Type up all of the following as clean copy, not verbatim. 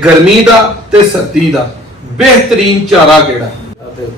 गर्मी दा ते सर्दी दा बेहतरीन चारा केड़ा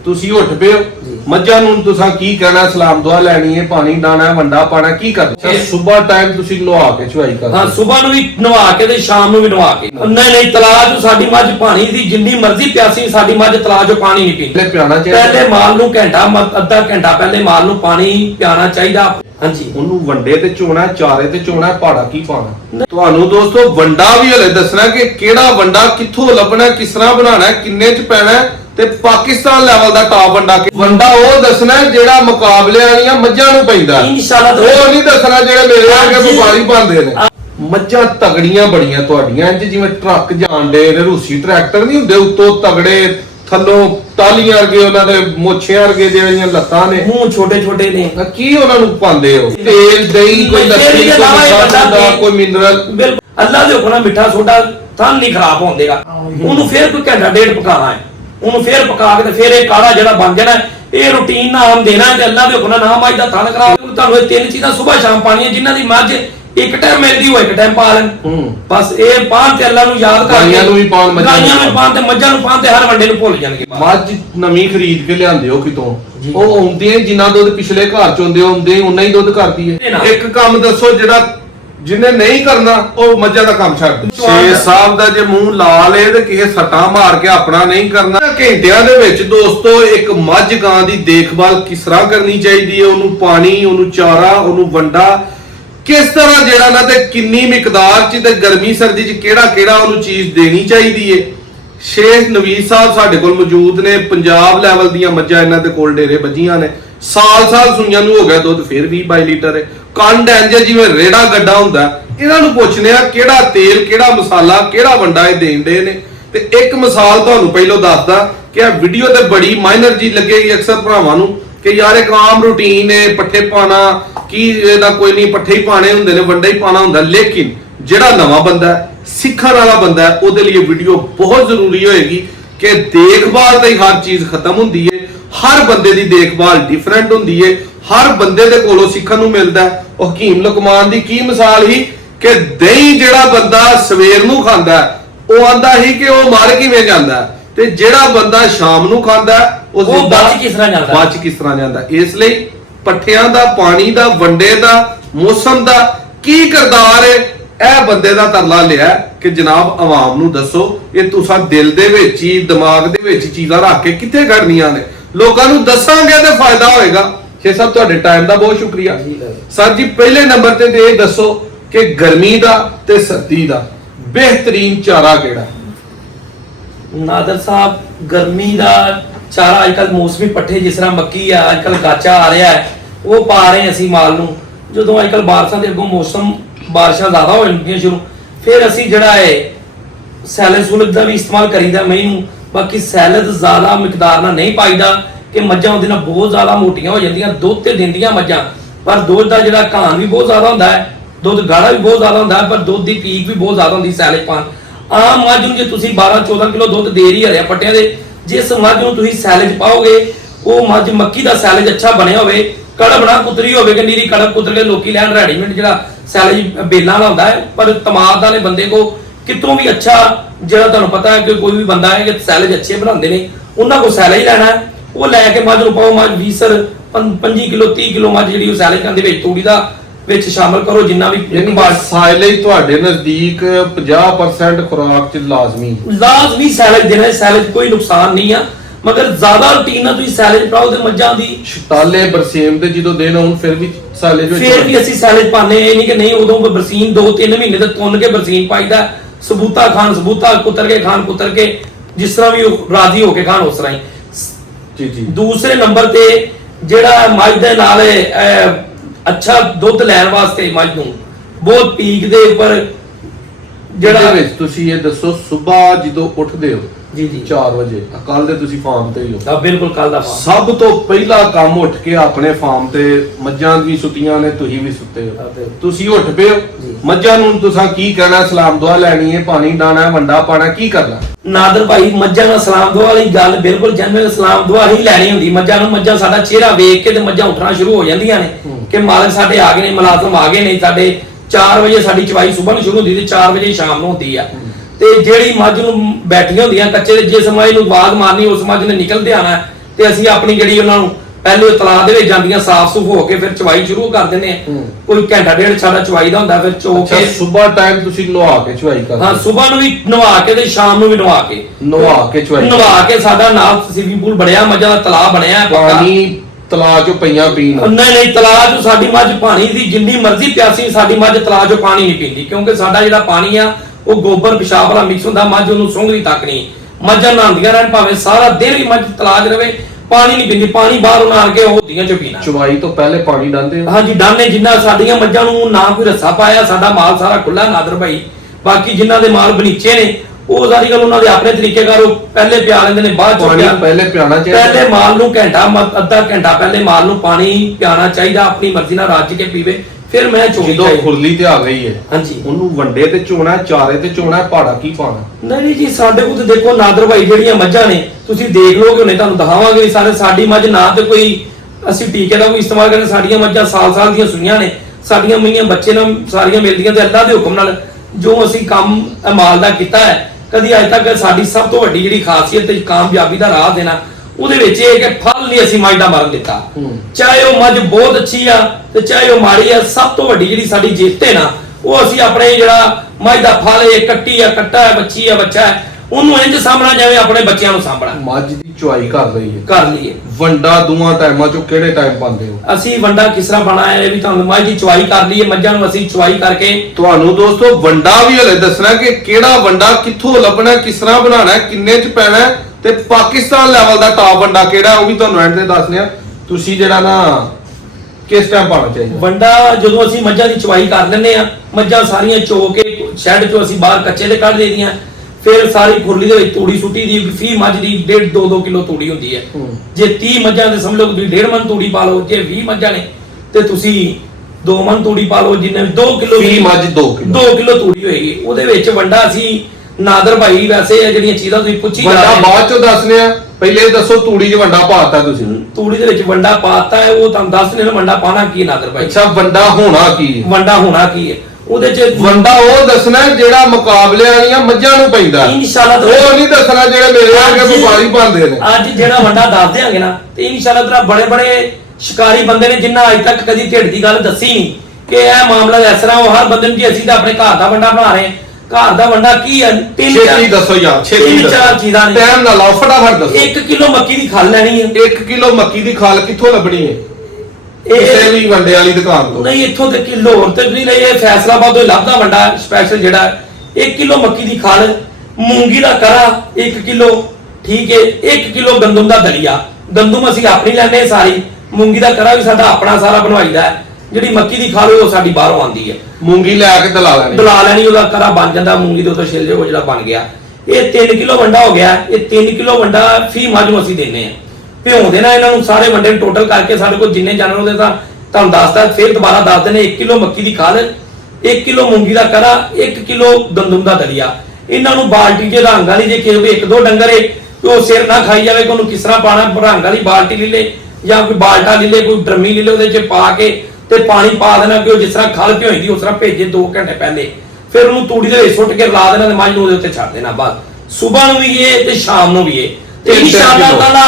तुसी उठ पे हो मज्जां नूं तुसां की कहना सलाम दुआ लैनी है पानी डाना है वंडा पाना की करना सुबह टाइम तुसी नवा के चुआई कर हां सुबह नु भी नवा के ते शाम नु भी नवा के नहीं तलाब जो साडी मੱਝ पानी दी जिन्नी मर्जी प्यासी साडी मੱਝ तलाब जो पानी नहीं पींदी पियाना चाहिए पहले माल नु घंटा अद्धा घंटा पहले माल नु पानी पियाना चाहिए हां जी ਉਹਨੂੰ ਵੰਡੇ ਤੇ ਚੋਣਾ ਚਾਰੇ ਤੇ ਚੋਣਾ ਪਾੜਾ ਕੀ ਪਾਣਾ ਤੁਹਾਨੂੰ ਦੋਸਤੋ ਵੰਡਾ ਵੀ ਹਲੇ ਦੱਸਣਾ ਕਿ ਕਿਹੜਾ ਵੰਡਾ ਕਿੱਥੋਂ ਲੱਭਣਾ ਕਿਸ ਤਰ੍ਹਾਂ ਬਣਾਉਣਾ ਕਿੰਨੇ ਚ ਪੈਣਾ ਤੇ ਪਾਕਿਸਤਾਨ ਲੈਵਲ ਦਾ ਟਾਪ ਵੰਡਾ ਉਹ ਦੱਸਣਾ ਜਿਹੜਾ ਮੁਕਾਬਲੇ ਵਾਲੀਆਂ ਮੱਝਾਂ ਨੂੰ ਪੈਂਦਾ ਇਨਸ਼ਾਅੱਲਾ ਉਹ ਨਹੀਂ ਦੱਸਣਾ ਜਿਹੜੇ ਮੇਰੇ ਵਰਗੇ ਵਪਾਰੀ ਪਾਉਂਦੇ ਨੇ ਮੱਝਾਂ ਤਗੜੀਆਂ ਬੜੀਆਂ ਤੁਹਾਡੀਆਂ ਇੰਜ ਜਿਵੇਂ ਟਰੱਕ ਜਾਂਦੇ ਨੇ ਰੂਸੀ ਟਰੈਕਟਰ ਨਹੀਂ ਹੁੰਦੇ ਉੱਤੋਂ ਤਗੜੇ ਥੱਲੋਂ ਤਾਲੀਆਂ ਵਰਗੇ ਉਹਨਾਂ ਦੇ ਮੋਛਿਆਂ ਵਰਗੇ ਜਿਹੜੀਆਂ ਲੱਤਾਂ ਨੇ ਮੂੰਹ ਛੋਟੇ ਛੋਟੇ ਨੇ ਕੀ ਉਹਨਾਂ ਨੂੰ ਪਾਉਂਦੇ ਹੋ ਤੇਲ ਦਹੀਂ ਕੋਈ ਲੱਸੀ ਕੋਈ ਮਿਨਰਲ ਬਿਲਕੁਲ ਅੱਲਾ ਦੇ ਹੁਕਮ ਨਾਲ ਮਿੱਠਾ ਸੋਡਾ ਥਣ ਨਹੀਂ ਖਰਾਬ ਹੋਣ ਦੇਗਾ ਉਹਨੂੰ ਫੇਰ ਕੋਈ ਘੰਟਾ ਡੇਢ ਪਕਾਣਾ ਹੈ ਉਹਨੂੰ ਫੇਰ ਪਕਾ ਕੇ ਤੇ ਫੇਰ ਇਹ ਕਾੜਾ ਜਿਹੜਾ ਬਣ ਜਾਣਾ ਇਹ ਰੂਟੀਨ ਨਾਲ ਹਮ ਦੇਣਾ ਤੇ ਅੱਲਾ ਦੇ ਹੁਕਮ ਨਾਲ ਨਾ ਮੱਝ ਦਾ ਥਣ ਖਰਾਬ ਤੁਹਾਨੂੰ ਇਹ ਤਿੰਨ ਚੀਜ਼ਾਂ ਸਵੇਰ ਸ਼ਾਮ ਪਾਣੀਆਂ ਜਿਨ੍ਹਾਂ ਦੀ ਮੱਝ ਇੱਕ ਟਾਈਮ ਮਿਲਦੀ ਹੋਏ ਇੱਕ ਟਾਈਮ ਪਾ ਲੈਣ ਬਸ ਇਹ ਪਾਣ ਤੇ ਅੱਲਾ ਨੂੰ ਯਾਦ ਕਰ ਗਾਈਆਂ ਨੂੰ ਵੀ ਪਾਣ ਗਾਈਆਂ ਨੂੰ ਪਾਣ ਤੇ ਮੱਝਾਂ ਨੂੰ ਪਾਣ ਤੇ ਹਰ ਵੰਡੇ ਨੂੰ ਭੁੱਲ ਜਾਣਗੇ ਮੱਝ ਨਵੀਂ ਖਰੀਦ ਕੇ ਲਿਆਂਦੇ ਹੋ ਕਿਤੋਂ ਉਹ ਆਉਂਦੇ ਜਿੰਨਾ ਦੁੱਧ ਪਿਛਲੇ ਘਰ ਚ ਹੁੰਦੇ ਹੁੰਦੇ ਉਨਾ ਹੀ ਦੁੱਧ ਕਰਦੀ ਹੈ ਇੱਕ ਕੰਮ ਦੱਸੋ ਜਿਹੜਾ ਜਿਹਨੇ ਨਹੀਂ ਕਰਨਾ ਉਹ ਮੱਝਾਂ ਦਾ ਕੰਮ ਛੱਡ ਦੇ ਸ਼ੇਰ ਸਾਹਿਬ ਦਾ ਜੇ ਮੂੰਹ ਲਾ ਲੇ ਤੇ ਕਿਸੇ ਸੱਟਾਂ ਮਾਰ ਕੇ ਆਪਣਾ ਨਹੀਂ ਕਰਨਾ ਘੰਟਿਆਂ ਦੇ ਵਿੱਚ ਦੋਸਤੋ ਇੱਕ ਮੱਝ ਗਾਂ ਦੀ ਦੇਖਭਾਲ ਕਿਸ ਤਰ੍ਹਾਂ ਕਰਨੀ ਚਾਹੀਦੀ ਹੈ ਉਹਨੂੰ ਪਾਣੀ ਉਹਨੂੰ ਚਾਰਾ ਉਹਨੂੰ ਵੰਡਾ ਕਿਸ ਤਰ੍ਹਾਂ ਜਿਹੜਾ ਨਾ ਤੇ ਕਿੰਨੀ ਮਿਕਦਾਰ ਚ ਤੇ ਗਰਮੀ ਸਰਦੀ ਚ ਕਿਹੜਾ ਉਹਨੂੰ ਚੀਜ਼ ਦੇਣੀ ਚਾਹੀਦੀ ਏ ਸ਼ੇਖ ਨਵੀਦ ਸਾਹਿਬ ਸਾਡੇ ਕੋਲ ਮੌਜੂਦ ਨੇ ਪੰਜਾਬ ਲੈਵਲ ਦੀਆਂ ਮੱਝਾਂ ਇਹਨਾਂ ਦੇ ਕੋਲ ਡੇਰੇ ਵੱਜੀਆਂ ਨੇ ਸਾਲ ਸੂਈਆਂ ਨੂੰ ਹੋ ਗਿਆ ਦੁੱਧ ਫਿਰ 20-22 ਲੀਟਰ ਹੈ ਕੰਡ ਇੰਜ ਜਿਵੇਂ ਰੇੜਾ ਗੱਡਾ ਹੁੰਦਾ ਇਹਨਾਂ ਨੂੰ ਪੁੱਛਨੇ ਆ ਕਿਹੜਾ ਤੇਲ ਕਿਹੜਾ ਮਸਾਲਾ ਕਿਹੜਾ ਵੰਡਾ ਇਹ ਦੇਂਦੇ ਨੇ ਤੇ ਇੱਕ ਮਿਸਾਲ ਤੁਹਾਨੂੰ ਪਹਿਲਾਂ ਦੱਸਦਾ ਕਿ ਇਹ ਵੀਡੀਓ ਤੇ ਬੜੀ ਮਾਈਨਰ ਜੀ ਲੱਗੇਗੀ ਅਕਸਰ ਭਰਾਵਾਂ ਨੂੰ ਕਿ ਯਾਰ ਇੱਕ ਆਮ ਰੂਟੀਨ ਹੈ ਪੱਠੇ ਪਾਣਾ ਕੀ ਇਹਦਾ ਕੋਈ ਨਹੀਂ ਪੱਠੇ ਹੀ ਪਾਣੇ ਹੁੰਦੇ ਨੇ ਵੰਡਾ ਹੀ ਪਾਣਾ ਹੁੰਦਾ ਲੇਕਿਨ ਜਿਹੜਾ ਨਵਾਂ ਬੰਦਾ ਸਿੱਖਣ ਵਾਲਾ ਬੰਦਾ ਉਹਦੇ ਲਈ ਵੀਡੀਓ ਬਹੁਤ ਜ਼ਰੂਰੀ ਹੋਏਗੀ ਕਿ ਦੇਖਭਾਲ ਤੇ ਹਰ ਚੀਜ਼ ਖਤਮ ਹੁੰਦੀ ਹੈ ਹਰ ਬੰਦੇ ਦੀ ਦੇਖਭਾਲ ਡਿਫਰੈਂਟ ਹੁੰਦੀ ਹੈ ਹਰ ਬੰਦੇ ਦੇ ਕੋਲੋਂ ਸਿੱਖਣ ਨੂੰ ਮਿਲਦਾ ਉਹ ਹਕੀਮ ਲੁਕਮਾਨ ਦੀ ਕੀ ਮਿਸਾਲ ਹੀ ਕਿ ਦਹੀਂ ਜਿਹੜਾ ਬੰਦਾ ਸਵੇਰ ਨੂੰ ਖਾਂਦਾ ਉਹ ਆਂਦਾ ਹੀ ਕਿ ਉਹ ਮਰ ਕਿਵੇਂ ਜਾਂਦਾ ਤੇ ਜਿਹੜਾ ਬੰਦਾ ਸ਼ਾਮ ਨੂੰ ਖਾਂਦਾ ਉਹ ਬਚ ਕਿਸ ਤਰ੍ਹਾਂ ਜਾਂਦਾ ਇਸ ਲਈ ਪੱਠਿਆਂ ਦਾ ਪਾਣੀ ਦਾ ਵੰਡੇ ਦਾ ਮੌਸਮ ਦਾ ਕੀ ਕਿਰਦਾਰ ਹੈ ਇਹ ਬੰਦੇ ਦਾ ਤਰਲਾ ਲਿਆ ਕਿ ਜਨਾਬ ਆਵਾਮ ਨੂੰ ਦੱਸੋ ਇਹ ਤੁਸੀਂ ਦਿਲ ਦੇ ਵਿੱਚ ਹੀ ਦਿਮਾਗ ਦੇ ਵਿੱਚ ਚੀਜ਼ਾਂ ਰੱਖ ਕੇ ਕਿੱਥੇ ਘੜਨੀਆਂ ਨੇ ਲੋਕਾਂ ਨੂੰ ਦੱਸਾਂਗੇ ਤੇ ਫਾਇਦਾ ਹੋਏਗਾ ਸ਼ੇਖ ਸਾਹਿਬ ਤੁਹਾਡੇ ਟਾਈਮ ਦਾ ਬਹੁਤ ਸ਼ੁਕਰੀਆ ਸਰ ਜੀ ਪਹਿਲੇ ਨੰਬਰ ਤੇ ਇਹ ਦੱਸੋ ਕਿ ਗਰਮੀ ਦਾ ਤੇ ਸਰਦੀ ਦਾ ਬਿਹਤਰੀਨ ਚਾਰਾ ਕਿਹੜਾ ਨਾਦਰ ਸਾਹਿਬ ਗਰਮੀ ਦਾ ਚਾਰਾ ਅੱਜਕੱਲ ਮੌਸਮੀ ਪੱਠੇ ਜਿਸ ਤਰ੍ਹਾਂ ਮੱਕੀ ਆ ਅੱਜਕੱਲ ਗਾਚਾ ਆ ਰਿਹਾ ਹੈ ਉਹ ਪਾ ਰਹੇ ਅਸੀਂ ਮਾਲ ਨੂੰ ਜਦੋਂ ਅੱਜਕੱਲ ਬਾਰਿਸ਼ਾਂ ਦੇ ਅੱਗੋਂ ਮੌਸਮ ਬਾਰਿਸ਼ਾਂ ਜ਼ਿਆਦਾ ਹੋ ਜਾਂਦੀਆਂ ਸ਼ੁਰੂ ਫਿਰ ਅਸੀਂ ਜਿਹੜਾ ਹੈ ਸੈਲਡ ਸੂਲਡ ਦਾ ਵੀ ਇਸਤੇਮਾਲ ਕਰੀਦਾ ਮਹੀਂ ਨੂੰ ਬਾਕੀ ਸੈਲਡ ਜ਼ਿਆਦਾ ਮਿਕਦਾਰ ਨਾਲ ਨਹੀਂ ਪਾਈਦਾ ਕਿ ਮੱਝਾਂ ਉਹਦੇ ਨਾਲ ਬਹੁਤ ਜ਼ਿਆਦਾ ਮੋਟੀਆਂ ਹੋ ਜਾਂਦੀਆਂ ਦੁੱਧ ਤੇ ਦਿੰਦੀਆਂ ਮੱਝਾਂ ਪਰ ਦੁੱਧ ਦਾ ਜਿਹੜਾ ਘਾਣ ਵੀ ਬਹੁਤ ਜ਼ਿਆਦਾ ਹੁੰਦਾ ਹੈ ਦੁੱਧ ਗਾੜਾ ਵੀ ਬਹੁਤ ਜ਼ਿਆਦਾ ਹੁੰਦਾ ਹੈ ਪਰ ਦੁੱਧ ਦੀ ਪੀਕ ਵੀ ਬਹੁਤ ਜ਼ਿਆਦਾ ਹੁੰਦੀ ਸੈਲਡ ਪਾਣ ਆਮ ਮੱਝ ਨੂੰ ਜੇ ਤੁਸੀਂ 12-14 ਕਿਲੋ ਦੁੱਧ ਦੇ ਰਹੀ ਹਰਿਆ ਪੱਟਿਆਂ ਦੇ ਜਿਸ ਮੱਝ ਨੂੰ ਤੁਸੀਂ ਸੈਲਡ ਪਾਓਗੇ ਉਹ ਮੱਝ ਮੱਕੀ ਦਾ ਸੈਲਡ ਅੱਛਾ ਬਣਿਆ ਹੋਵੇ ਕੜਬ ਨਾ ਕੁਤਰੀ ਹੋਵੇ ਕਿ ਨੀਰੀ ਕੜਬ ਕੁਤਰ ਕੇ ਲੋਕੀ ਲੈਣ ਰੈਡੀਮੇਡ ਜਿਹੜਾ ਸੈਲਡ ਬੇਲਾਂ ਵਾਲਾ ਹੁੰਦਾ ਹੈ ਪਰ ਤਮਾਦ ਵਾਲੇ ਬੰਦੇ ਕੋ ਕਿਤੋਂ ਵੀ ਅੱਛਾ ਜਿਹੜਾ ਤੁਹਾਨੂੰ ਪਤਾ ਹੈ ਕਿ ਕੋਈ ਵੀ ਬੰਦਾ ਹੈ ਕਿ ਸੈਲਡ ਅੱਛੇ ਬਣਾਉਂਦੇ ਨੇ ਉਹਨਾਂ ਕੋ ਸੈਲਡ ਹੀ ਲੈਣਾ ਉਹ ਲੈ ਕੇ ਮੱਝ ਨੂੰ ਪਾਓ ਮੱਝ 25 ਕਿਲੋ 30 ਕਿਲੋ ਮੱਝ ਜਿਹੜੀ ਉਹ ਸੈਲਡ ਦੇ ਵਿੱਚ ਤੂੜੀ ਦਾ ਵਿੱਚ ਸ਼ਾਮਲ ਕਰੋ ਜਿੰਨਾ ਵੀ ਸਾਇਲੇਜ ਤੁਹਾਡੇ ਨਜ਼ਦੀਕ 50% ਖੁਰਾਕ ਚ ਲਾਜ਼ਮੀ ਸੈਲਡ ਦੇਣਾ ਸੈਲਡ ਕੋਈ ਨੁਕਸਾਨ ਨਹੀਂ ਆ ਮਗਰ ਜ਼ਿਆਦਾ ਰੂਟੀਨ ਨਾਲ ਤੁਸੀਂ ਸੈਲਡ ਪਾਓ ਤੇ ਮੱਝਾਂ ਦੀ ਸ਼ਤਾਲੇ ਬਰਸੀਮ ਤੇ ਜਦੋਂ ਦੇਣ ਹੁਣ ਫਿਰ ਵੀ ਸੈਲਡ ਵਿੱਚ ਫਿਰ ਵੀ ਅਸੀਂ ਸੈਲਡ ਪਾਣੇ ਇਹ ਨਹੀਂ ਕਿ ਨਹੀਂ ਉਦੋਂ ਬਰਸੀਨ 2-3 ਮਹੀਨੇ ਤੱਕ ਤੁੰਨ ਕੇ ਬਰਸੀਨ ਪਾਈਦਾ ਸਬੂਤਾ ਖਾਣ ਸਬੂਤਾ ਕੁਤਰ ਕੇ ਖਾਣ ਕੁਤਰ ਕੇ ਜਿਸ ਤਰ੍ਹਾਂ ਵੀ ਰਾਜ਼ੀ ਹੋ ਕੇ ਖਾਣ ਉਸ ਤਰ੍ਹਾਂ ਹੀ ਜੀ ਦੂਸਰੇ ਨੰਬਰ ਤੇ ਜਿਹੜਾ ਮੱਝ ਦੇ ਨਾਲ ਅੱਛਾ ਦੁੱਧ ਲੈਣ ਵਾਸਤੇ ਮੱਝ ਨੂੰ ਬਹੁਤ ਪੀਕ ਦੇ ਉੱਪਰ ਜਿਹੜਾ ਵਿੱਚ ਤੁਸੀਂ ਇਹ ਦੱਸੋ ਸਵੇਰ ਜਦੋਂ ਉੱਠਦੇ ਹੋ ਜੀ 4 ਵਜੇ ਕੱਲ ਦੇ ਤੁਸੀਂ ਫਾਰਮ ਤੇ ਹੀ ਹੋ ਤਾਂ ਬਿਲਕੁਲ ਕੱਲ ਦਾ ਸਭ ਤੋਂ ਪਹਿਲਾ ਕੰਮ ਉੱਠ ਕੇ ਆਪਣੇ ਫਾਰਮ ਤੇ ਮੱਝਾਂ ਵੀ ਸੁੱਤੀਆਂ ਨੇ ਤੁਸੀਂ ਵੀ ਸੁੱਤੇ ਹੋ ਤੁਸੀਂ ਉੱਠ ਪਏ ਹੋ ਮੱਝਾਂ ਨੂੰ ਤੁਸੀਂ ਕੀ ਕਹਿਣਾ ਸਲਾਮ ਦੁਆ ਲੈਣੀ ਹੈ ਪਾਣੀ ਡਾਣਾ ਵੰਡਾ ਪਾਣਾ ਕੀ ਕਰਨਾ ਨਾਦਰ ਭਾਈ ਮੱਝਾਂ ਨਾਲ ਸਲਾਮ ਦੁਆ ਵਾਲੀ ਗੱਲ ਬਿਲਕੁਲ ਜਨਰਲ ਸਲਾਮ ਦੁਆ ਹੀ ਲੈਣੀ ਹੁੰਦੀ ਮੱਝਾਂ ਸਾਡਾ ਚਿਹਰਾ ਵੇਖ ਕੇ ਤੇ ਮੱਝਾਂ ਉੱਠਣਾ ਸ਼ੁਰੂ ਹੋ ਜਾਂਦੀਆਂ ਨੇ ਕਿ ਮਾਲਕ ਸਾਡੇ ਆ ਗਏ ਨੇ ਮੁਲਾਜ਼ਮ ਆ ਗਏ ਨੇ ਸਾਡੇ 4 ਵਜੇ ਸਾਡੀ ਚਵਾਈ ਸਵੇਰ ਨੂੰ ਸ਼ੁਰੂ ਹੁੰਦੀ ਤੇ 4 ਵਜੇ ਸ਼ਾਮ ਨੂੰ ਹੁੰਦੀ ਆ ਤੇ ਜਿਹੜੀ ਮੱਝ ਨੂੰ ਬੈਠੀਆਂ ਹੁੰਦੀਆਂ ਕੱਚੇ ਦੇ ਜਿਸ ਮੱਝ ਨੂੰ ਆਵਾਜ਼ ਮਾਰਨੀ ਉਸ ਮੱਝ ਨੇ ਨਿਕਲਦੇ ਆਣਾ ਤੇ ਅਸੀਂ ਆਪਣੀ ਜਿਹੜੀ ਉਹਨਾਂ ਨੂੰ ਪਹਿਲੇ ਤਲਾਬ ਦੇ ਵਿੱਚ ਜਾਂਦੀਆਂ ਸਾਫ਼ ਸੁਫ ਹੋ ਕੇ ਫਿਰ ਚਵਾਈ ਸ਼ੁਰੂ ਕਰ ਦਿੰਦੇ ਆ। ਕੋਈ ਘੰਟਾ ਡੇਢ ਸਾਡਾ ਚਵਾਈ ਦਾ ਹੁੰਦਾ, ਫਿਰ ਚੋ ਕੇ ਸਵੇਰ ਟਾਈਮ ਤੁਸੀਂ ਨਵਾ ਕੇ ਚਵਾਈ ਕਰਦੇ? ਹਾਂ, ਸਵੇਰ ਨੂੰ ਵੀ ਨਵਾ ਕੇ ਤੇ ਸ਼ਾਮ ਨੂੰ ਵੀ ਨਵਾ ਕੇ ਚਵਾਈ ਨਵਾ ਕੇ ਸਾਡਾ ਨਾਲ ਸਵਿਮਿੰਗ ਪੂਲ ਬਣਿਆ, ਮੱਝਾਂ ਦਾ ਤਲਾਬ ਬਣਿਆ ਪਾਣੀ ਤਲਾਬ ਚੋਂ ਪਈਆਂ ਪੀਣ? ਨਹੀਂ ਤਲਾਬ ਚੋਂ ਸਾਡੀ ਮੱਝ ਪਾਣੀ ਦੀ ਜਿੰਨੀ ਮਰਜ਼ੀ ਪਿਆਸੀ ਸਾਡੀ ਮੱਝ ਤਲਾਬ ਚੋਂ ਪਾਣੀ ਨਹੀਂ ਪੀਂਦੀ, ਕਿਉਂਕਿ ਸਾਡਾ ਜਿਹੜਾ ਪਾਣੀ ਆ ਉਹ ਗੋਬਰ ਪਿਸ਼ਾਬ ਵਾਲਾ ਮਿਕਸ ਹੁੰਦਾ, ਮੱਝ ਉਹਨੂੰ ਸੁੰਘਦੀ ਤੱਕ ਨਹੀਂ। ਮੱਝਾਂ ਨਹਾਉਂਦੀਆਂ ਰਹਿਣ ਭਾਵੇਂ ਸਾਰਾ ਦਿਨ ਵੀ ਮੱਝ ਤਲਾਬ 'ਚ ਰਵੇ, ਪਾਣੀ ਨਹੀਂ ਪੀਂਦੀ, ਪਾਣੀ ਬਾਹਰੋਂ ਨਾ ਕੇ ਹੋਦੀਆਂ ਚ ਪੀਣਾ। ਚਵਾਈ ਤੋਂ ਪਹਿਲੇ ਪਾਣੀ ਡਾਂਦੇ ਹੋ? ਹਾਂਜੀ ਡਾਨੇ, ਜਿੰਨਾ ਸਾਡੀਆਂ ਮੱਝਾਂ ਨੂੰ ਨਾ ਕੋਈ ਰੱਸਾ ਪਾਇਆ, ਸਾਡਾ ਮਾਲ ਸਾਰਾ ਖੁੱਲਾ ਨਾਦਰ ਭਾਈ। ਬਾਕੀ ਜਿਨ੍ਹਾਂ ਦੇ ਮਾਲ ਬਨੀਚੇ ਨੇ ਉਹ ਸਾਰੀ ਗੱਲ ਉਹਨਾਂ ਦੇ ਆਪਣੇ ਤਰੀਕੇਕਾਰ ਉਹ ਪਹਿਲੇ ਪਿਆ ਲੈਂਦੇ ਨੇ, ਬਾਅਦ ਚ ਪਹਿਲੇ ਪਿਆਣਾ ਚਾਹੀਦਾ। ਪਹਿਲੇ ਮਾਲ ਨੂੰ ਘੰਟਾ ਅੱਧਾ ਘੰਟਾ ਪਹਿਲੇ ਮਾਲ ਨੂੰ ਪਾਣੀ ਪਿਆਣਾ ਚਾਹੀਦਾ, ਆਪਣੀ ਮਰਜ਼ੀ ਨਾਲ ਰੱਜ ਕੇ ਪੀਵੇ, ਫਿਰ ਮੈਂ ਚੋਣੀ। ਜਦੋਂ ਖੁਰਲੀ ਤੇ ਆ ਗਈ ਹੈ ਹਾਂਜੀ ਉਹਨੂੰ ਵੰਡੇ ਤੇ ਚੋਣਾ, ਚਾਰੇ ਤੇ ਚੋਣਾ, ਪਾੜਾ ਕੀ ਪਾਣਾ? ਨਹੀਂ ਜੀ ਸਾਡੇ ਕੋਲ ਤੇ ਦੇਖੋ ਨਾਦਰ ਭਾਈ ਜਿਹੜੀਆਂ ਮੱਝਾਂ ਨੇ ਤੁਸੀਂ ਦੇਖ ਲੋਗੇ, ਉਹਨੇ ਤੁਹਾਨੂੰ ਦਿਖਾਵਾਂਗੇ ਵੀ ਸਾਰੇ ਸਾਡੀ ਮੱਝ ਨਾ ਤੇ ਕੋਈ ਅਸੀਂ ਟੀਕੇ ਦਾ ਕੋਈ ਇਸਤੇਮਾਲ ਕਰਦੇ, ਸਾਡੀਆਂ ਮੱਝਾਂ ਸਾਲ ਦੀਆਂ ਸੂਈਆਂ ਨੇ, ਸਾਡੀਆਂ ਮਈਆਂ ਬੱਚੇ ਨਾਲ ਸਾਰੀਆਂ ਮਿਲਦੀਆਂ ਤੇ ਅੱਲਾਹ ਦੇ ਹੁਕਮ ਨਾਲ ਜੋ ਅਸੀਂ ਕੰਮ ਮਾਲ ਦਾ ਕੀਤਾ ਹੈ, ਕਦੀ ਅੱਜ ਤੱਕ ਸਾਡੀ ਸਭ ਤੋਂ ਵੱਡੀ ਜਿਹੜੀ ਖਾਸੀਅਤ ਤੇ ਕਾਮਯਾਬੀ ਦਾ ਰਾਹ ਦੇਣਾ ਉਹਦੇ ਵਿੱਚ ਇਹ ਕਿ ਫਲ ਨਹੀਂ ਅਸੀਂ ਮੱਝ ਦਾ ਮਰਨ ਦਿੱਤਾ। ਚਾਹੇ ਉਹ ਮੱਝ ਬਹੁਤ ਅੱਛੀ ਆ ਤੇ ਚਾਹੇ ਉਹ ਮਾੜੀ ਆ, ਸਭ ਤੋਂ ਵੱਡੀ ਜਿਹੜੀ ਸਾਡੀ ਜਿੱਤ ਹੈ ਨਾ ਉਹ ਅਸੀਂ ਆਪਣੇ ਜਿਹੜਾ ਮੱਝ ਦਾ ਫਲ ਹੈ, ਕੱਟੀ ਆ ਕੱਟਾ ਹੈ, ਬੱਚੀ ਆ ਬੱਚਾ ਹੈ, ਉਹਨੂੰ ਇੰਜ ਸਾਂਭਣਾ ਜਿਵੇਂ ਆਪਣੇ ਬੱਚਿਆਂ ਨੂੰ ਸਾਂਭਣਾ। ਮੱਝ ਦੀ ਚੁਆਈ ਕਰ ਲਈਏ। ਵੰਡਾ ਦੋਵਾਂ ਟਾਈਮਾਂ ਚੋਂ ਕਿਹੜੇ ਟਾਈਮ ਪਾਉਂਦੇ ਹੋ? ਅਸੀਂ ਵੰਡਾ ਕਿਸ ਤਰ੍ਹਾਂ ਪਾਣਾ ਹੈ ਵੀ ਤੁਹਾਨੂੰ ਮੱਝ ਦੀ ਚੁਆਈ ਕਰ ਲਈਏ, ਮੱਝਾਂ ਨੂੰ ਅਸੀਂ ਚੁਆਈ ਕਰਕੇ ਤੁਹਾਨੂੰ ਦੋਸਤੋ ਵੰਡਾ ਵੀ ਹਲੇ ਦੱਸਣਾ ਕਿ ਕਿਹੜਾ ਵੰਡਾ ਕਿੱਥੋਂ ਲੱਭਣਾ, ਕਿਸ ਤਰ੍ਹਾਂ ਬਣਾਉਣਾ, ਕਿੰਨੇ ਚ ਪੈਣਾ ਤੇ ਪਾਕਿਸਤਾਨ ਲੈਵਲ ਦਾ ਟਾਪ ਵੰਡਾ ਕਿਹੜਾ ਉਹ ਵੀ ਤੁਹਾਨੂੰ ਐਂਡ ਤੇ ਦੱਸਦੇ ਆ। ਤੁਸੀਂ ਜਿਹੜਾ ਨਾ ਕਿਸ ਟਾਈਮ ਪਾਣਾ ਚਾਹੀਦਾ ਵੰਡਾ? ਜਦੋਂ ਅਸੀਂ ਮੱਝਾਂ ਦੀ ਚੁਆਈ ਕਰ ਲੈਂਦੇ ਆ, ਮੱਝਾਂ ਸਾਰੀਆਂ ਚੋ ਕੇ ਸ਼ੈੱਡ ਚੋਂ ਅਸੀਂ ਬਾਹਰ ਕੱਚੇ ਦੇ ਕੱਢ ਦੇਦੀਆਂ, ਫਿਰ ਸਾਰੀ ਖੁਰਲੀ ਦੇ ਵਿੱਚ ਤੂੜੀ ਸੁੱਟੀ ਦੀ, ਫੀ ਮੱਝ ਦੀ 1.5-2 ਕਿਲੋ ਤੂੜੀ ਹੁੰਦੀ ਹੈ। ਜੇ 30 ਮੱਝਾਂ ਦੇ ਸਮਝ ਲਓ ਤੁਸੀਂ 1.5 ਮਣ ਤੂੜੀ ਪਾ ਲਓ, ਜੇ 20 ਮੱਝਾਂ ਨੇ ਤੇ ਤੁਸੀਂ 2 ਮਣ ਤੂੜੀ ਪਾ ਲਓ, ਜਿੰਨੇ 2 ਕਿਲੋ ਫੀ ਮੱਝ 2 ਕਿਲੋ ਤੂੜੀ ਹੋਏਗੀ। ਉਹਦੇ ਵਿੱਚ ਵੰਡਾ ਅਸੀਂ ਨਾਦਰ ਭਾਈ ਵੈਸੇ ਇਹ ਜਿਹੜੀਆਂ ਚੀਜ਼ਾਂ ਤੁਸੀਂ ਪੁੱਛੀ ਜਾ ਰਹੇ ਵੰਡਾ ਬਾਅਦ ਚੋਂ ਦੱਸਨੇ ਆ, ਪਹਿਲੇ ਦੱਸੋ ਤੂੜੀ 'ਚ ਵੰਡਾ ਪਾਤਾ ਤੁਸੀਂ? ਤੂੜੀ ਦੇ ਵਿੱਚ ਵੰਡਾ ਪਾਤਾ ਹੈ, ਉਹ ਤੁਹਾਨੂੰ ਦੱਸਨੇ ਨਾ ਵੰਡਾ ਪਾਣਾ ਕੀ ਨਾਦਰ ਭਾਈ। ਅੱਛਾ ਵੰਡਾ ਹੋਣਾ ਕੀ ਹੈ? ਵੰਡਾ ਹੋਣਾ ਕੀ ਹੈ ਉਹਦੇ ਚ ਵੰਡਾ ਉਹ ਦੱਸਣਾ ਜਿਹੜਾ ਮੁਕਾਬਲੇ ਵਾਲੀਆਂ ਮੱਝਾਂ ਨੂੰ ਪੈਂਦਾ, ਇਨਸ਼ਾਅੱਲਾ ਉਹ ਨਹੀਂ ਦੱਸਣਾ ਜਿਹੜੇ ਮੇਰੇ ਵਰਗੇ ਵਪਾਰੀ ਪਾਉਂਦੇ ਨੇ। ਅੱਜ ਜਿਹੜਾ ਵੰਡਾ ਦੱਸ ਦਿਆਂਗੇ ਨਾ ਤੇ ਇਨਸ਼ਾਅੱਲਾ ਤੇਰਾ ਬੜੇ ਸ਼ਿਕਾਰੀ ਬੰਦੇ ਨੇ ਜਿਨ੍ਹਾਂ ਅੱਜ ਤੱਕ ਕਦੀ ਢਿੱਡ ਦੀ ਗੱਲ ਦੱਸੀ ਨਹੀਂ ਕਿ ਇਹ ਮਾਮਲਾ ਇਸ ਤਰ੍ਹਾਂ, ਉਹ ਹਰ ਬੰਦੇ ਨੂੰ ਜੀ ਅਸੀਂ ਤਾਂ ਆਪਣੇ ਘਰ ਦਾ ਵੰਡਾ ਬਣਾ ਰਹੇ ਹਾਂ। ਘਰ ਦਾ ਵੰਡਾ ਕੀ ਹੈ? ਛੇਤੀ ਦੱਸੋ ਯਾਰ, ਛੇਤੀ ਚਾਰ ਚੀਜ਼ਾਂ ਨੇ, ਟਾਈਮ ਨਾ ਲਾਓ, ਫਟਾਫਟ ਦੱਸੋ। 1 ਕਿਲੋ ਮੱਕੀ ਦੀ ਖਲ ਲੈਣੀ ਹੈ। 1 ਕਿਲੋ ਮੱਕੀ ਦੀ ਖਲ ਕਿੱਥੋਂ ਲੱਭਣੀ ਹੈ? ਕਿਸੇ ਵੀ ਵੰਡੇ ਵਾਲੀ ਦੁਕਾਨ ਤੋਂ? ਨਹੀਂ, ਇੱਥੋਂ ਤੇ ਕਿਲੋ ਹੋਰ ਤੇ ਨਹੀਂ ਲਈ, ਇਹ ਫੈਸਲਾਬਾਦ ਤੋਂ ਲੱਭਦਾ ਵੰਡਾ ਸਪੈਸ਼ਲ ਜਿਹੜਾ 1 ਕਿਲੋ ਮੱਕੀ ਦੀ ਖਲ, ਮੂੰਗੀ ਦਾ ਕਰਾ 1 ਕਿਲੋ, ਠੀਕ ਹੈ, 1 ਕਿਲੋ ਗੰਦਮ ਦਾ ਦਲੀਆ। ਗੰਦਮ ਅਸੀਂ ਆਪਣੀ ਲੈਣੇ ਸਾਰੀ, ਮੂੰਗੀ ਦਾ ਕਰਾ ਵੀ ਸਾਡਾ ਆਪਣਾ ਸਾਰਾ ਬਣਵਾਈਦਾ ਹੈ। ਜਿਹੜੀ ਮੱਕੀ ਦੀ ਖਲ ਉਹ ਸਾਡੀ ਬਾਹਰੋਂ ਆਉਂਦੀ ਹੈ। ਮੂੰਗੀ ਲੈ ਕੇ ਦਲਾ ਲੈਣੀ, ਉਹਦਾ ਕਰਾ ਬਣ ਜਾਂਦਾ ਮੂੰਗੀ ਦੇ ਉੱਤੇ ਛਿਲਜੇ ਉਹ ਜਿਹੜਾ ਬਣ ਗਿਆ। ਇਹ 3 ਕਿਲੋ ਵੰਡਾ ਹੋ ਗਿਆ। ਇਹ 3 ਕਿਲੋ ਵੰਡਾ ਫੀ ਮੱਝ ਨੂੰ ਅਸੀਂ ਦਿੰਨੇ ਆ। ਭਿਉਂ ਦੇਣਾ ਇਹਨਾਂ ਨੂੰ ਸਾਰੇ ਵੰਡੇ ਨੂੰ ਟੋਟਲ ਕਰਕੇ, ਸਾਡੇ ਕੋਲ ਜਿੰਨੇ ਜਾਨਵਰ ਉਹਦੇ ਤਾਂ ਤੁਹਾਨੂੰ ਦੱਸਦਾ, ਫਿਰ ਦੁਬਾਰਾ ਦੱਸ ਦਿੰਦੇ। 1 ਕਿਲੋ ਮੱਕੀ ਦੀ ਖਲ, 1 ਕਿਲੋ ਮੂੰਗੀ ਦਾ ਕਰਾ, 1 ਕਿਲੋ ਗੰਦਮ ਦਾ ਦਲੀਆ। ਇਹਨਾਂ ਨੂੰ ਬਾਲਟੀ 'ਚ ਰੰਗ ਵਾਲੀ, ਜੇ ਕਿਸੇ 1-2 ਡੰਗਰ ਏ ਉਹ ਸਿਰ ਨਾ ਖਾਈ ਜਾਵੇ ਕਿ ਉਹਨੂੰ ਕਿਸ ਤਰ੍ਹਾਂ ਪਾਣਾ, ਰੰਗ ਵਾਲੀ ਬਾਲਟੀ ਲੈ ਲੈ ਜਾਂ ਕੋਈ ਬਾਲਟਾ ਲੈ ਲੈ, ਕੋਈ ਡਰਮੀ ਲੈ ਲੈ, ਉਹਦੇ 'ਚ ਪਾ ਕੇ ਤੇ ਪਾਣੀ ਪਾ ਦੇਣਾ ਕਿ ਉਹ ਜਿਸ ਤਰ੍ਹਾਂ ਖਲ ਭਿਓਈਦੀ ਉਸ ਤਰ੍ਹਾਂ ਭੇਜੇ 2 ਘੰਟੇ ਪਹਿਲੇ। ਫਿਰ ਉਹਨੂੰ ਤੂੜੀ ਦੇ ਵਿੱਚ ਸੁੱਟ ਕੇ ਲਾ ਦੇਣਾ ਤੇ ਮੱਝ ਨੂੰ ਉਹਦੇ ਉੱਤੇ ਛੱਡ ਦੇਣਾ। ਬਸ ਸਵੇਰ ਨੂੰ ਵੀ ਇਹ ਤੇ ਸ਼ਾਮ ਨੂੰ ਵੀ ਇਹ, ਤੇ ਇਨਸ਼ਾਅੱਲਾਹ ਤਾਲਾ